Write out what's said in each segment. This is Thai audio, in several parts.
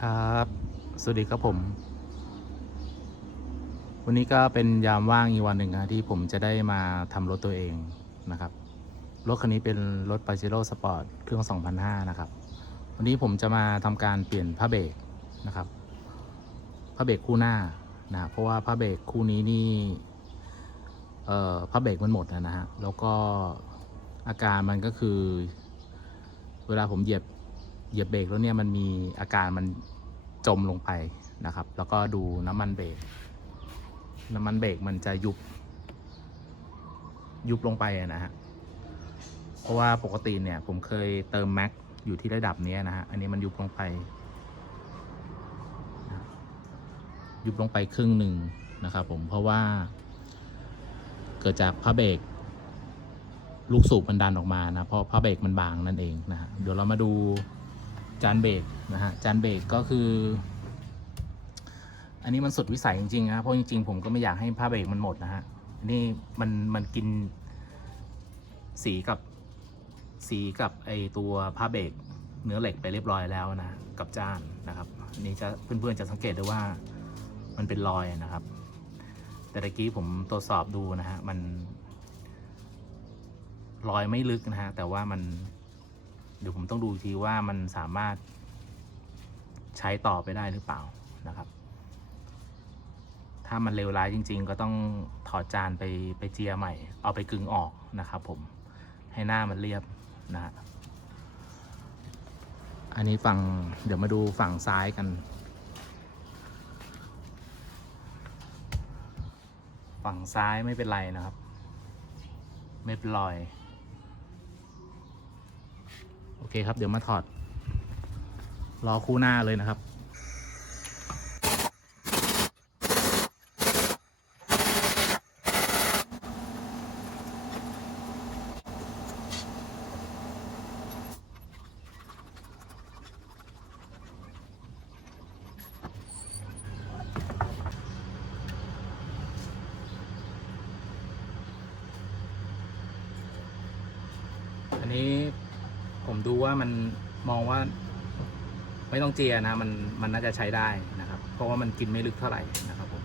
ครับ สวัสดีครับผม วันนี้ก็เป็นยามว่างอีกวันหนึ่งนะที่ผมจะได้มาทำรถตัวเองนะครับ รถคันนี้เป็นรถ p a j e r o Sport เครื่อง 2005 นะครับ วันนี้ผมจะมาทำการเปลี่ยนผ้าเบรกนะครับผ้าเบรกคู่หน้านะเพราะว่าผ้าเบรกคู่นี้นี่เอ่อผ้าเบรกมันหมดนะฮะแล้วก็อาการมันก็คือ เวลาผมเหยียบ เหยียบเบรกแล้วเนี่ยมันมีอาการมันจมลงไปนะครับ แล้วก็ดูน้ำมันเบรกน้ำมันเบรกมันจะยุบ ยุบลงไปนะฮะเพราะว่าปกติเนี่ย ผมเคยเติมแม็กอยู่ที่ระดับนี้นะฮะอันนี้มันยุบลงไป ยุบลงไปครึ่งหนึ่งนะครับผมเพราะว่า เกิดจากผ้าเบรกลูกสูบมันดันออกมานะเพราะผ้าเบรกมันบางนั่นเองนะฮะเดี๋ยวเรามาดู จานเบรกนะฮะจานเบรกก็คือ อันนี้มันสุดวิสัยจริงๆนะเพราะจริงๆผมก็ไม่อยากให้ผ้าเบรกมันหมดนะฮะนี่มันมันกินสีกับสีกับไอตัวผ้าเบรกเนื้อเหล็กไปเรียบร้อยแล้วนะกับจานนะครับอันนี้จะเพื่อนๆจะสังเกตได้ว่ามันเป็นรอยนะครับ แต่ตะกี้ผมตรวจสอบดูนะฮะมันรอยไม่ลึกนะฮะแต่ว่ามัน เดี๋ยวผมต้องดูทีว่ามันสามารถใช้ต่อไปได้หรือเปล่านะครับ ถ้ามันเลวร้ายจริง ๆ ก็ต้องถอดจานไปไปเจียใหม่ เอาไปกึ่งออกนะครับผมให้หน้ามันเรียบนะฮะอันนี้ฝั่งเดี๋ยวมาดูฝั่งซ้ายกัน ฝั่งซ้ายไม่เป็นไรนะครับ ไม่เป็นรอย โอเคครับ เดี๋ยวมาถอดล้อคู่หน้าเลยนะครับ อันนี้ผม ดูว่ามันมองว่า ไม่ต้องเจียนะ มันมันน่าจะใช้ได้นะครับ เพราะว่ามันกินไม่ลึกเท่าไหร่นะครับผม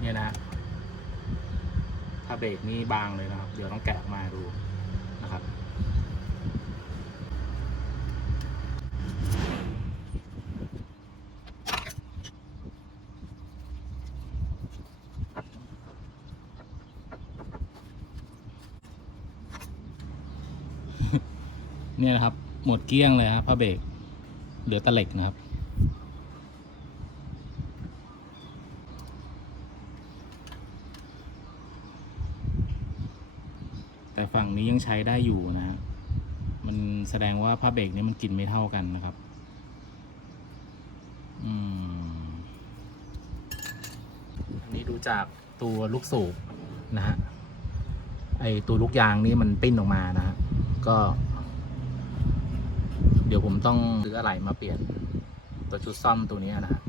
เนี่ยนะถ้าเบรกนี่บางเลยนะครับ เดี๋ยวต้องแกะมาดูนะครับ เนี่ยนะครับ หมดเกลี้ยงเลยครับผ้าเบรกเหลือตะเหล็กนะครับ แต่ฝั่งนี้ยังใช้ได้อยู่นะฮะมันแสดงว่าผ้าเบรกนี้มันกินไม่เท่ากันนะครับ อืม อันนี้ดูจากตัวลูกสูบนะฮะ ไอตัวลูกยางนี่มันปิ้นออกมานะฮะ ก็ ดี๋ยวผมต้องซื้ออะไรมาเปลี่ยนตัวชุดซ่อมตัวนี้นะฮะ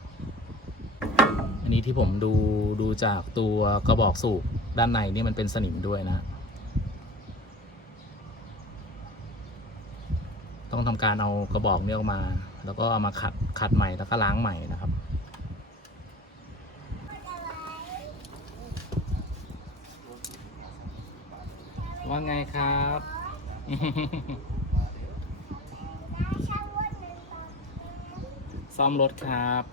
อันนี้ที่ผมดูดูจากตัวกระบอกสูบด้านในนี่มันเป็นสนิมด้วยนะ ต้องทำการเอากระบอกนี้ออกมา แล้วก็เอามาขัดขัดใหม่แล้วก็ล้างใหม่นะครับว่าไงครับ ซ่อมรถครับ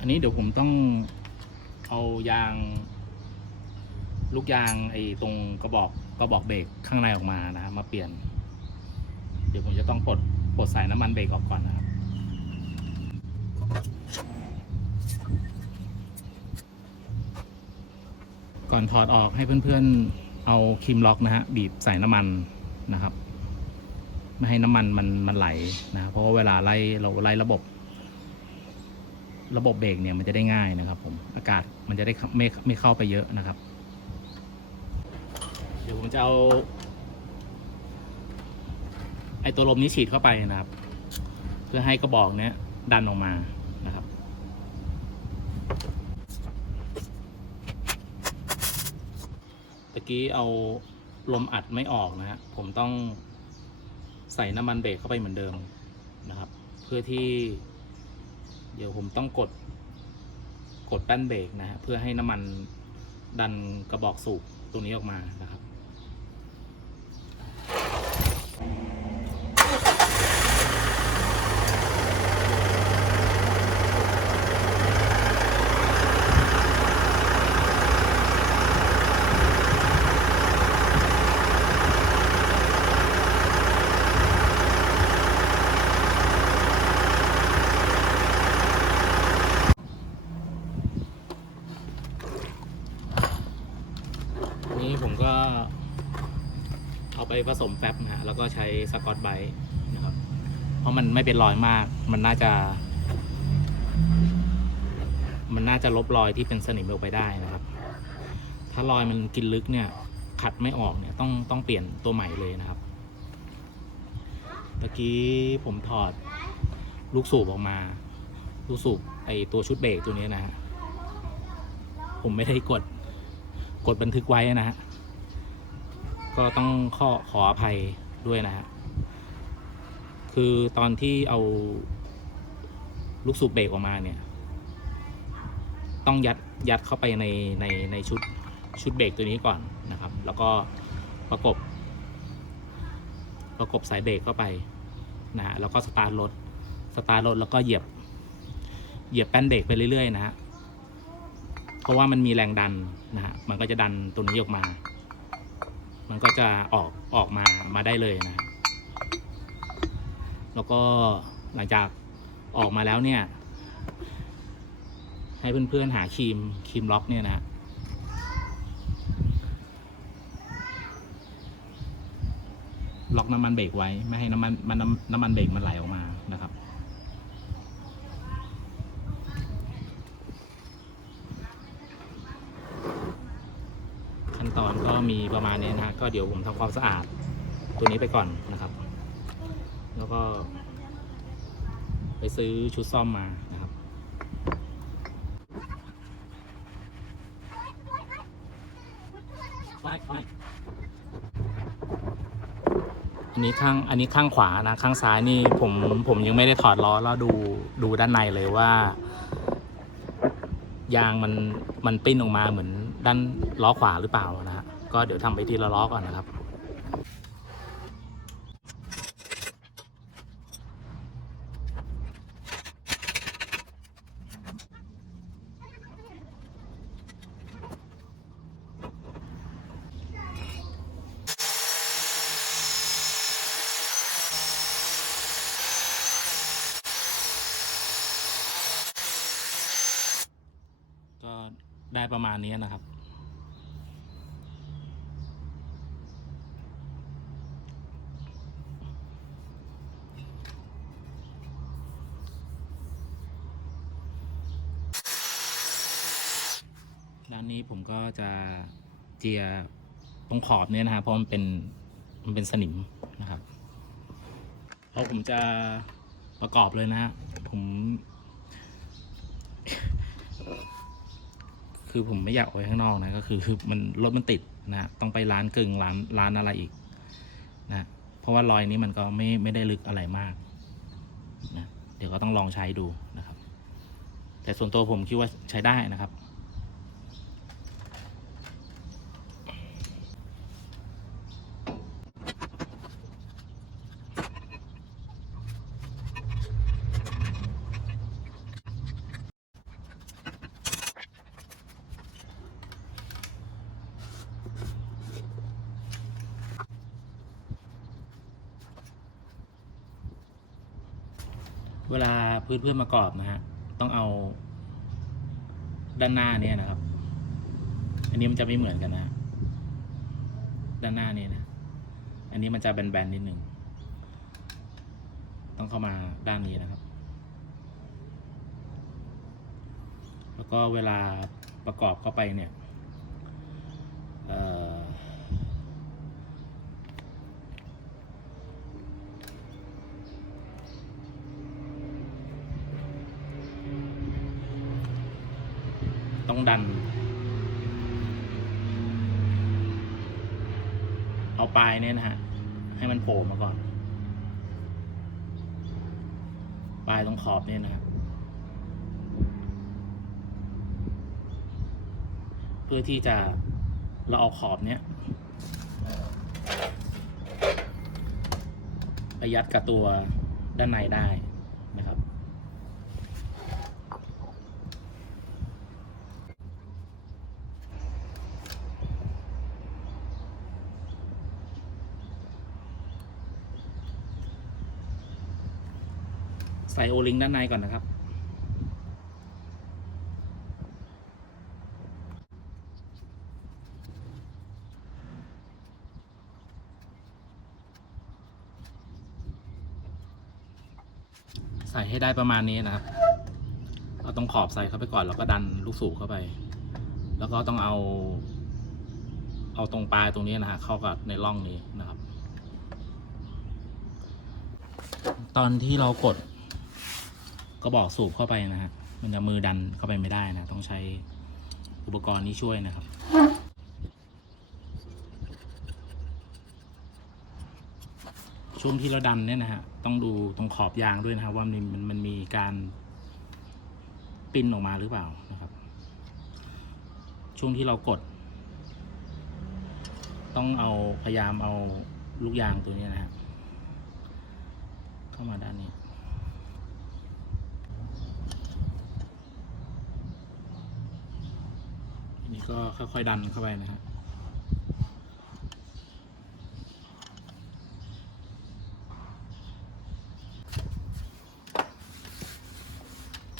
อันนี้เดี๋ยวผมต้องเอายาง ลูกยางไอ้ตรงกระบอกกระบอกเบรกข้างในออกมานะครับมาเปลี่ยน เดี๋ยวผมจะต้องปลดปลดสายน้ำมันเบรกออกก่อนนะครับ ก่อนถอดออกให้เพื่อนๆเอาครีมล็อกนะฮะบีบใส่น้ำมันนะครับ ไม่ให้น้ำมันมันมันไหลนะเพราะว่าเวลาไล่เราไล่ระบบ ระบบเบรกเนี่ยมันจะได้ง่ายนะครับ ผมอากาศมันจะได้ไม่ไม่เข้าไปเยอะนะครับ เดี๋ยวผมจะเอาไอตัวลมนี้ฉีดเข้าไปนะครับ เพื่อให้กระบอกเนี้ยดันออกมานะครับ ตะ กี้เอาลมอัดไม่ออกนะฮะผมต้องใส่น้ำมันเบรกเข้าไปเหมือนเดิมนะครับ เพื่อที่เดี๋ยวผมต้องกดกดแป้นเบรกนะฮะเพื่อให้น้ำมันดันกระบอกสูบตัวนี้ออกมานะครับ นี้ผมก็ เอาไปผสมแป๊บนะฮะแล้วก็ใช้สกอตไบรท์นะครับ เพราะมันไม่เป็นรอยมาก มันน่าจะ มันน่าจะลบรอยที่เป็นสนิมออกไปได้นะครับ ถ้ารอยมันกินลึกเนี่ย ขัดไม่ออกเนี่ยต้องต้องเปลี่ยนตัวใหม่เลยนะครับตะกี้ผมถอดลูกสูบออกมา ลูกสูบไอตัวชุดเบรกตัวนี้นะฮะผมไม่ได้กดกดบันทึกไว้นะฮะ ก็ต้องขอขออภัยด้วยนะฮะคือตอนที่เอาลูกสูบเบรกออกมาเนี่ย ต้องยัดยัดเข้าไปในในในชุดชุดเบรกตัวนี้ก่อนนะครับ แล้วก็ประกบ ประกบสายเบรกเข้าไปนะฮะแล้วก็สตาร์ทรถสตาร์ทรถแล้วก็เหยียบ เหยียบแป้นเบรกไปเรื่อยๆนะฮะเพราะว่ามันมีแรงดันนะฮะมันก็จะดันตัวนี้ออกมา มันก็จะออกออกมามาได้เลยนะ แล้วก็หลังจากออกมาแล้วเนี่ย ให้เพื่อนๆหาครีมครีมล็อกเนี่ยนะล็อกน้ำมันเบรกไว้ไม่ให้น้ำมันมันน้ำน้ำมันเบรกมันไหลออกมานะครับ ขั้นตอนก็มีประมาณนี้ ก็เดี๋ยวผมทำความสะอาดตัวนี้ไปก่อนนะครับ แล้วก็ ไปซื้อชุดซ่อมมานะครับ อันนี้ข้าง อันนี้ข้างขวานะ ข้างซ้ายนี่ผมผมยังไม่ได้ถอดล้อแล้วดูดูด้านในเลยว่ายางมันมันปิ้นออกมาเหมือนด้านล้อขวาหรือเปล่านะฮะ ก็เดี๋ยวทำไปทีละล้อก่อนนะครับ ก็ได้ประมาณนี้นะครับ ด้านนี้ผมก็จะเจียตรงขอบเนี่ยนะครับเพราะมันเป็นมันเป็นสนิมนะครับเพราะผมจะประกอบเลยนะฮะผมคือผมไม่อยากเอาไว้ข้างนอกนะก็คือคือมันรถมันติดนะต้องไปร้านกึ่งร้านร้านอะไรอีกนะเพราะว่ารอยนี้มันก็ไม่ไม่ได้ลึกอะไรมากนะเดี๋ยวก็ต้องลองใช้ดูนะครับ แต่ส่วนตัวผมคิดว่าใช้ได้นะครับ ลาพื้นเพื่อนประกอบนะฮะต้องเอาด้านหน้าเนี่ยนะครับ อันนี้มันจะไม่เหมือนกันนะ ด้านหน้านี่นะ อันนี้มันจะแบนๆนิดหนึ่ง ต้องเข้ามาด้านนี้นะครับ แล้วก็เวลาประกอบเข้าไปเนี่ย เอ่อ ต้องดัน เอาปลายเนี่ยนะฮะ ให้มันโผล่มาก่อน ปลายตรงขอบเนี่ยนะครับ เพื่อที่จะเราเอาขอบเนี้ยไปยัดกับตัวด้านในได้นะครับ ส่โอลิงด้านในก่อนนะครับ ใส่ให้ได้ประมาณนี้นะครับ เอาตรงขอบใส่เข้าไปก่อนแล้วก็ดันลูกสูบเข้าไป แล้วก็ต้องเอา เอาตรงปลายตรงนี้นะฮะเข้ากับในร่องนี้นะครับตอนที่เรากด กระบอกสูบเข้าไปนะฮะมันจะมือดันเข้าไปไม่ได้นะ ต้องใช้อุปกรณ์นี้ช่วยนะครับ ช่วงที่เราดันเนี่ยนะฮะต้องดูตรงขอบยางด้วยนะครับว่ามันมันมันมีการปิ้นออกมาหรือเปล่านะครับ ช่วงที่เรากด ต้องเอาพยายามเอาลูกยางตัวนี้นะฮะเข้ามาด้านนี้ อันนี้ ก็ค่อยๆดันเข้าไปนะฮะ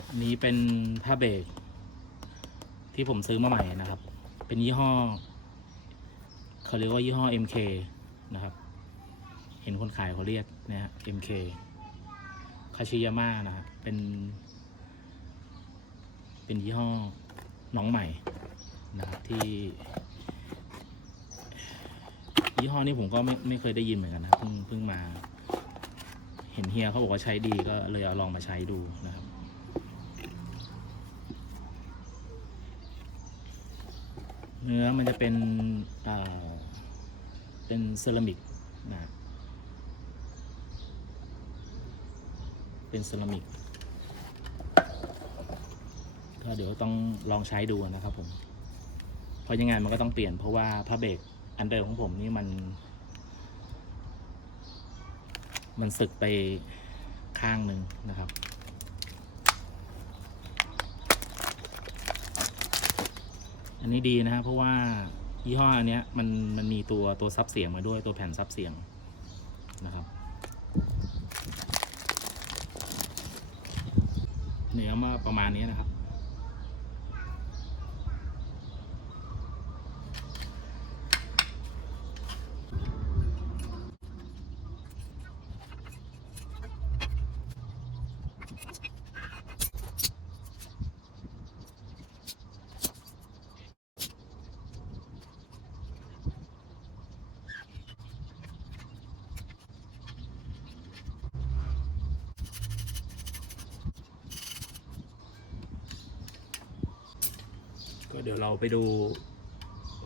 อันนี้เป็นผ้าเบรกที่ผมซื้อมาใหม่นะครับ เป็นยี่ห้อเขาเรียกว่ายี่ห้อ MK นะครับ เห็นคนขายเขาเรียกนะฮะ MK คาชิยาม่านะฮะเป็น เป็นยี่ห้อน้องใหม่ นะครับที่ยี่ห้อนี้ผมก็ไม่ไม่เคยได้ยินเหมือนกันนะเพิ่งเพิ่งมา เห็นเฮียเขาบอกว่าใช้ดีก็เลยเอาลองมาใช้ดูนะครับเนื้อมันจะเป็นเป็นเซรามิกนะเป็นเซรามิกก็เดี๋ยวต้องลองใช้ดูนะครับผม เพราะยังไงมันก็ต้องเปลี่ยนเพราะว่าผ้าเบรกอันเดิมของผมนี่มัน มันสึกไปข้างหนึ่งนะครับอันนี้ดีนะครับเพราะว่ายี่ห้ออันเนี้ยมันมันมีตัวตัวซับเสียงมาด้วยตัวแผ่นซับเสียงนะครับเนื้อมาประมาณนี้นะครับ ดี๋ยวเราไปดู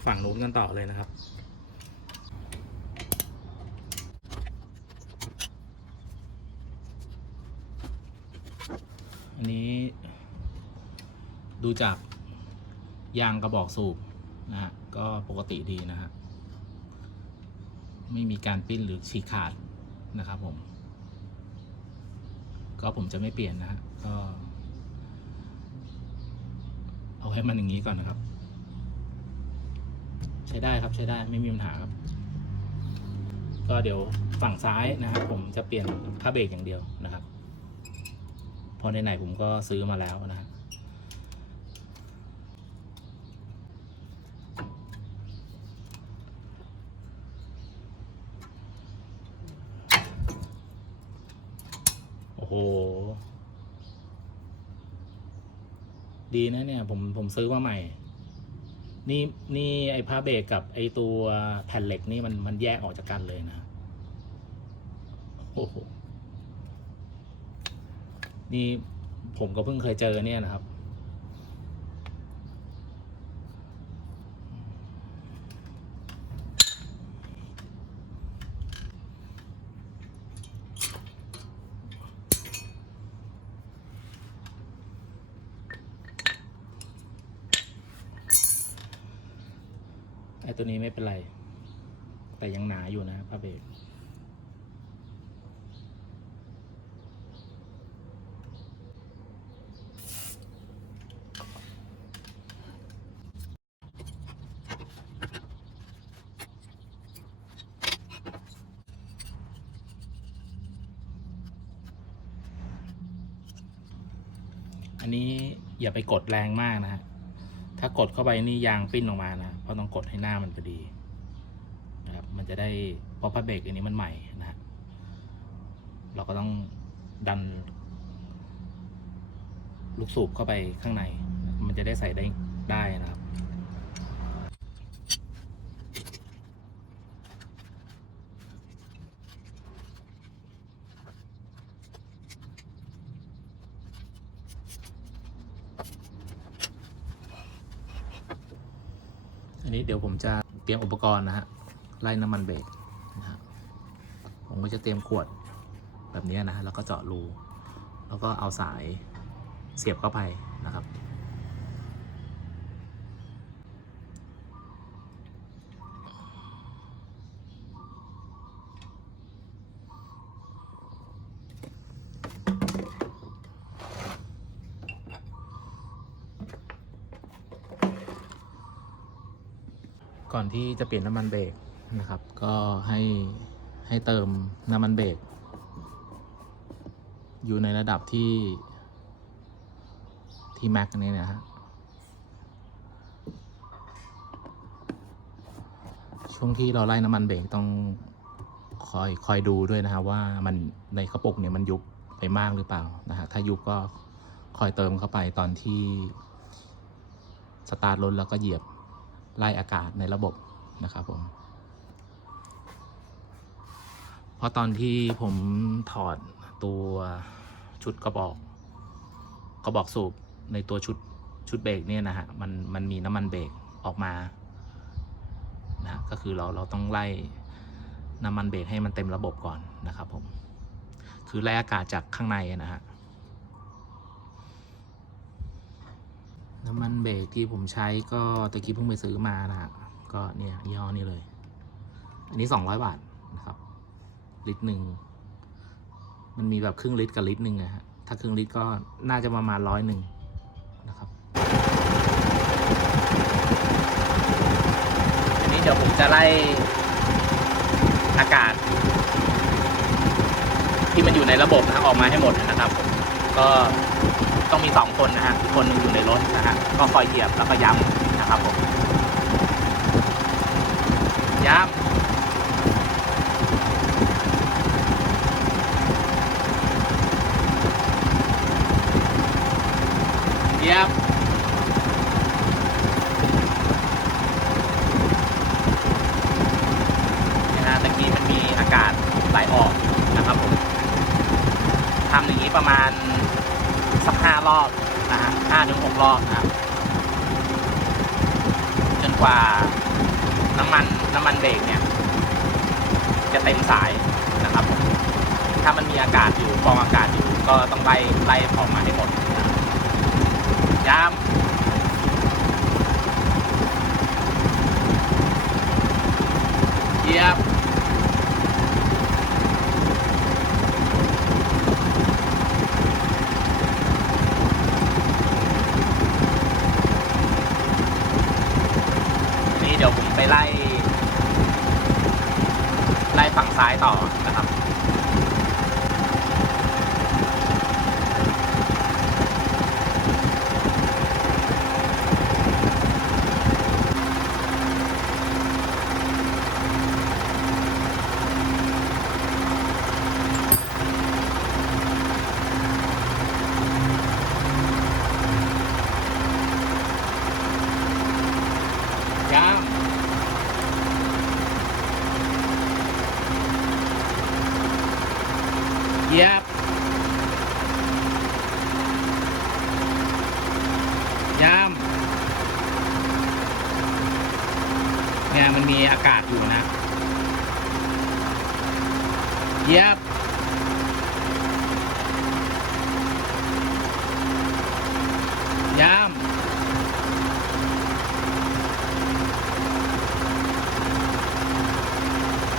ฝั่งนู้นกันต่อเลยนะครับ อันนี้ดูจากยางกระบอกสูบนะฮะก็ปกติดีนะฮะไม่มีการปิ้นหรือฉีกขาดนะครับผม ก็ผมจะไม่เปลี่ยนนะฮะก็ เอาให้มันอย่างนี้ก่อนนะครับ ใช้ได้ครับใช้ได้ไม่มีปัญหาครับ ก็เดี๋ยวฝั่งซ้ายนะครับ ผมจะเปลี่ยนผ้าเบรกอย่างเดียวนะครับพอในไหนผมก็ซื้อมาแล้วนะฮะโอ้โห ดีนะเนี่ยผมผมซื้อมาใหม่ นี่นี่ไอ้พาเบรกกับไอ้ตัวแผ่นเหล็กนี่มันมันแยกออกจากกันเลยนะโอ้โหนี่ผมก็เพิ่งเคยเจอเนี่ยนะครับ ตัวนี้ไม่เป็นไร แต่ยังหนาอยู่นะผ้าเบรกอันนี้อย่าไปกดแรงมากนะฮะ ถ้ากดเข้าไปนี่ยางปิ้นออกมานะเพราะต้องกดให้หน้ามันพอดีนะครับมันจะได้เพราะผ้าเบรกอันนี้มันใหม่นะฮะเราก็ต้องดัน ลูกสูบเข้าไปข้างใน มันจะได้ใส่ได้ได้นะครับ นนี้เดี๋ยวผมจะเตรียมอุปกรณ์นะฮะไล่น้ำมันเบรกนะฮะผมก็จะเตรียมขวดแบบนี้นะฮะแล้วก็เจาะรู แล้วก็เอาสายเสียบเข้าไป ก่อนที่จะเปลี่ยนน้ำมันเบรกนะครับ ก็ให้ให้เติมน้ำมันเบรกอยู่ในระดับที่ที่แม็กนี่นะฮะช่วงที่เราไล่น้ำมันเบรกต้องคอยคอยดูด้วยนะครับว่ามันในกระปุกเนี่ยมันยุบไปมากหรือเปล่านะฮะถ้ายุบก็คอยเติมเข้าไปตอนที่สตาร์ทรถแล้วก็เหยียบ ไล่อากาศในระบบนะครับผมเพราะตอนที่ผมถอดตัวชุดกระบอกกระบอกสูบในตัวชุดชุดเบรกเนี่ยนะฮะมันมันมีน้ำมันเบรกออกมานะฮะก็คือเราเราต้องไล่น้ำมันเบรกให้มันเต็มระบบก่อนนะครับผมคือไล่อากาศจากข้างในนะฮะ น้ำมันเบรกที่ผมใช้ก็ตะกี้เพิ่งไปซื้อมานะฮะก็เนี่ยยี่ห้อนี้เลย อันนี้สองร้อยบาทนะครับ ลิตรหนึ่ง มันมีแบบครึ่งลิตรกับลิตรหนึ่งอะฮะ ถ้าครึ่งลิตรก็น่าจะประมาณร้อยหนึ่งนะครับ อันนี้เดี๋ยวผมจะไล่อากาศ ที่มันอยู่ในระบบนะฮะออกมาให้หมดนะครับผม ก็ต้องมีสองคนนะฮะคนหนึงอยู่ในรถนะฮะก็คอยเหยียบแล้วก็ย้ำนะครับผมย้ำเหยียบนี่นะตะกี้มันมีอากาศไหลออกนะครับผม ทำอย่างนี้ประมาณสักห้ารอบนะฮะห้าถึงหกรอบนะครับ จนกว่าน้ำมันน้ำมันเบรกเนี่ย จะเต็มสายนะครับผม ถ้ามันมีอากาศอยู่ฟองอากาศอยู่ก็ต้องไล่ไล่ออกมาให้หมดย้ำเยียบ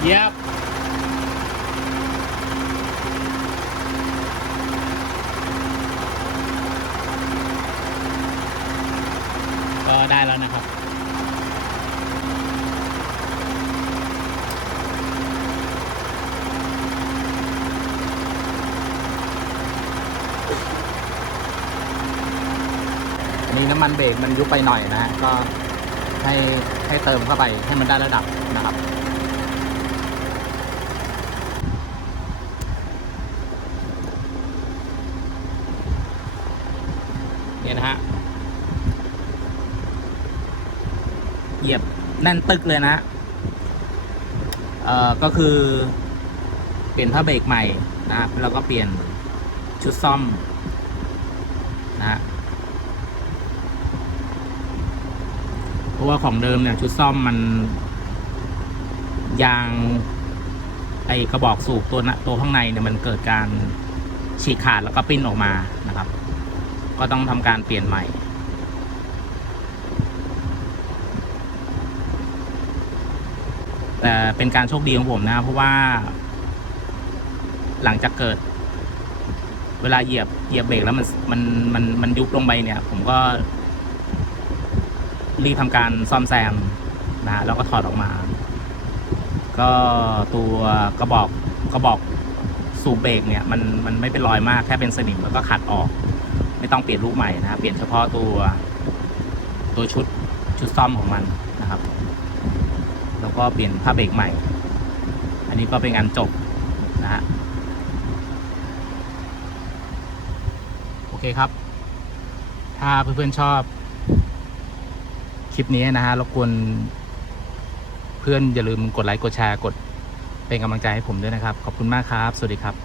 เหยีก็ได้แล้วนะครับนี้น้ำมันเบรกมันยุบไปหน่อยนะ ก็ให้ให้เติมเข้าไปให้มันได้ระดับนะครับ เหยียบแน่นตึกเลยนะเอ่อก็คือเปลี่ยนผ้าเบรกใหม่นะแล้วก็เปลี่ยนชุดซ่อมนะฮะเพราะว่าของเดิมเนี่ยชุดซ่อมมันยางไอกระบอกสูบตัวนะตัวข้างในเนี่ยมันเกิดการฉีกขาดแล้วก็ปิ้นออกมานะครับ ก็ต้องทำการเปลี่ยนใหม่ แต่ เป็นการโชคดีของผมนะเพราะว่า หลังจากเกิด เวลาเหยียบเหยียบเบรกแล้วมันมันมันมันยุบลงไปเนี่ย ผมก็ รีบทำการซ่อมแซมนะแล้วก็ถอดออกมา ก็ตัวกระบอกกระบอกสูบเบรกเนี่ยมันมันไม่เป็นรอยมากแค่เป็นสนิมแล้วก็ขัดออก ไม่ต้องเปลี่ยนลูกใหม่นะเปลี่ยนเฉพาะตัวตัวชุดชุดซ่อมของมัน แล้วก็เปลี่ยนผ้าเบรกใหม่ อันนี้ก็เป็นงานจบนะฮะโอเคครับ ถ้าเพื่อนๆชอบ คลิปนี้นะฮะรบกวนเพื่อนอย่าลืมกดไลค์กดแชร์กดเป็นกำลังใจให้ผมด้วยนะครับ ขอบคุณมากครับ สวัสดีครับ